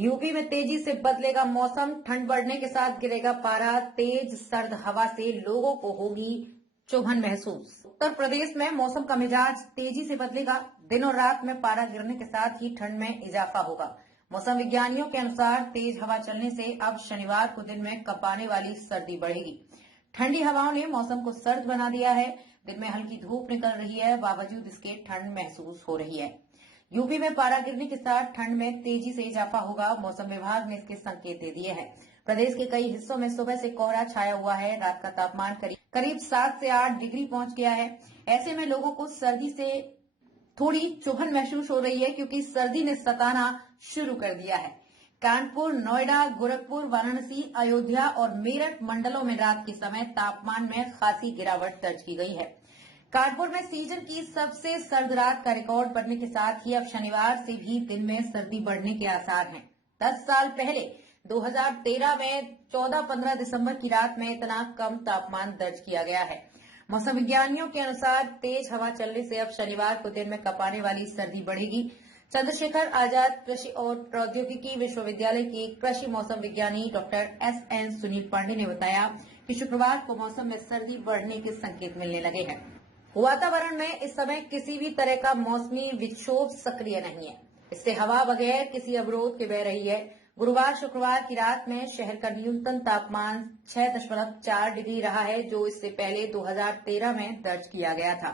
UP में तेजी से बदलेगा मौसम, ठंड बढ़ने के साथ गिरेगा पारा, तेज सर्द हवा से लोगों को होगी चुभन महसूस। उत्तर प्रदेश में मौसम का मिजाज तेजी से बदलेगा। दिन और रात में पारा गिरने के साथ ही ठंड में इजाफा होगा। मौसम विज्ञानियों के अनुसार तेज हवा चलने से अब शनिवार को दिन में कपाने वाली सर्दी बढ़ेगी। ठंडी हवाओं ने मौसम को सर्द बना दिया है। दिन में हल्की धूप निकल रही है, बावजूद इसके ठंड महसूस हो रही है। यूपी में पारा गिरने के साथ ठंड में तेजी से इजाफा होगा। मौसम विभाग ने इसके संकेत दे दिए हैं। प्रदेश के कई हिस्सों में सुबह से कोहरा छाया हुआ है। रात का तापमान करीब 7 से 8 डिग्री पहुंच गया है। ऐसे में लोगों को सर्दी से थोड़ी चुभन महसूस हो रही है, क्योंकि सर्दी ने सताना शुरू कर दिया है। कानपुर, नोएडा, गोरखपुर, वाराणसी, अयोध्या और मेरठ मंडलों में रात के समय तापमान में खासी गिरावट दर्ज की गई है। कानपुर में सीजन की सबसे सर्द रात का रिकॉर्ड बनने के साथ ही अब शनिवार से भी दिन में सर्दी बढ़ने के आसार हैं। 10 साल पहले 2013 में 14-15 दिसंबर की रात में इतना कम तापमान दर्ज किया गया है। मौसम विज्ञानियों के अनुसार तेज हवा चलने से अब शनिवार को दिन में कपाने वाली सर्दी बढ़ेगी। चंद्रशेखर आजाद कृषि और प्रौद्योगिकी विश्वविद्यालय के कृषि मौसम विज्ञानी डॉक्टर SN सुनील पांडे ने बताया कि शुक्रवार को मौसम में सर्दी बढ़ने के संकेत मिलने लगे हैं। वातावरण में इस समय किसी भी तरह का मौसमी विक्षोभ सक्रिय नहीं है। इससे हवा बगैर किसी अवरोध के बह रही है। गुरुवार शुक्रवार की रात में शहर का न्यूनतम तापमान 6.4 डिग्री रहा है, जो इससे पहले 2013 में दर्ज किया गया था।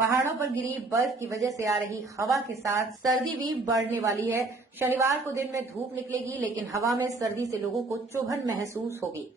पहाड़ों पर गिरी बर्फ की वजह से आ रही हवा के साथ सर्दी भी बढ़ने वाली है। शनिवार को दिन में धूप निकलेगी, लेकिन हवा में सर्दी से लोगों को चुभन महसूस होगी।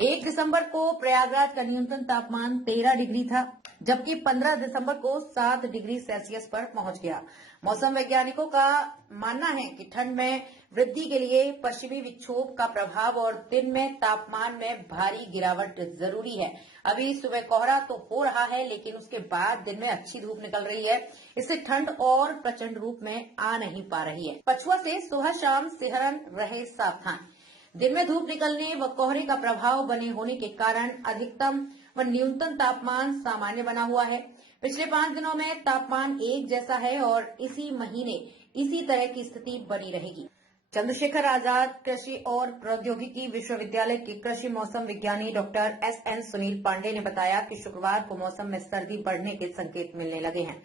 1 दिसंबर को प्रयागराज का न्यूनतम तापमान 13 डिग्री था, जबकि 15 दिसंबर को 7 डिग्री सेल्सियस पर पहुंच गया। मौसम वैज्ञानिकों का मानना है कि ठंड में वृद्धि के लिए पश्चिमी विक्षोभ का प्रभाव और दिन में तापमान में भारी गिरावट जरूरी है। अभी सुबह कोहरा तो हो रहा है, लेकिन उसके बाद दिन में अच्छी धूप निकल रही है। इससे ठंड और प्रचंड रूप में आ नहीं पा रही है। पछुआ से सुबह शाम सिहरन, रहे सावधान। दिन में धूप निकलने व कोहरे का प्रभाव बने होने के कारण अधिकतम व न्यूनतम तापमान सामान्य बना हुआ है। पिछले 5 दिनों में तापमान एक जैसा है और इसी महीने इसी तरह की स्थिति बनी रहेगी। चंद्रशेखर आजाद कृषि और प्रौद्योगिकी विश्वविद्यालय के कृषि मौसम विज्ञानी डॉक्टर SN सुनील पांडे ने बताया कि शुक्रवार को मौसम में सर्दी बढ़ने के संकेत मिलने लगे हैं।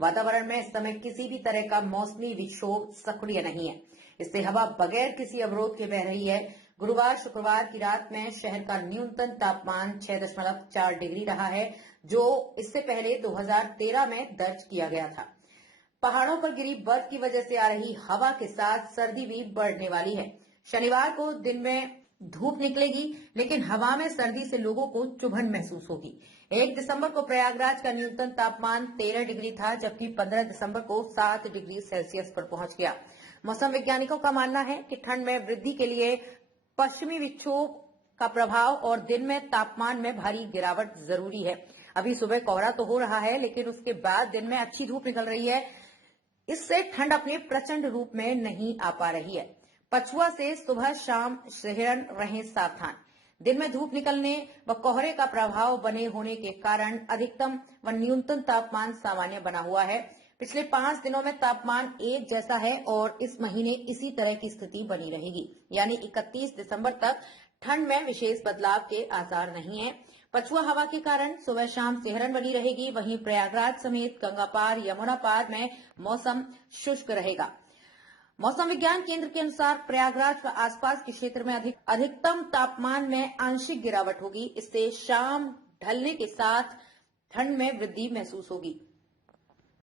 वातावरण में इस समय किसी भी तरह का मौसमी विक्षोभ सक्रिय नहीं है। इससे हवा बगैर किसी अवरोध के बह रही है। गुरुवार शुक्रवार की रात में शहर का न्यूनतम तापमान 6.4 डिग्री रहा है, जो इससे पहले 2013 में दर्ज किया गया था। पहाड़ों पर गिरी बर्फ की वजह से आ रही हवा के साथ सर्दी भी बढ़ने वाली है। शनिवार को दिन में धूप निकलेगी, लेकिन हवा में सर्दी से लोगों को चुभन महसूस होगी। 1 दिसंबर को प्रयागराज का न्यूनतम तापमान 13 डिग्री था, जबकि 15 दिसंबर को 7 डिग्री सेल्सियस पर पहुंच गया। मौसम वैज्ञानिकों का मानना है कि ठंड में वृद्धि के लिए पश्चिमी विक्षोभ का प्रभाव और दिन में तापमान में भारी गिरावट जरूरी है। अभी सुबह कोहरा तो हो रहा है, लेकिन उसके बाद दिन में अच्छी धूप निकल रही है। इससे ठंड अपने प्रचंड रूप में नहीं आ पा रही है। पछुआ से सुबह शाम सिहरन, रहें सावधान। दिन में धूप निकलने व कोहरे का प्रभाव बने होने के कारण अधिकतम व न्यूनतम तापमान सामान्य बना हुआ है। पिछले 5 दिनों में तापमान एक जैसा है और इस महीने इसी तरह की स्थिति बनी रहेगी, यानी 31 दिसंबर तक ठंड में विशेष बदलाव के आसार नहीं है। पछुआ हवा के कारण सुबह शाम सिहरन बनी रहेगी। वहीं प्रयागराज समेत गंगा पार, यमुना पार में मौसम शुष्क रहेगा। मौसम विज्ञान केंद्र के अनुसार प्रयागराज व आसपास के क्षेत्र में अधिकतम तापमान में आंशिक गिरावट होगी। इससे शाम ढलने के साथ ठंड में वृद्धि महसूस होगी।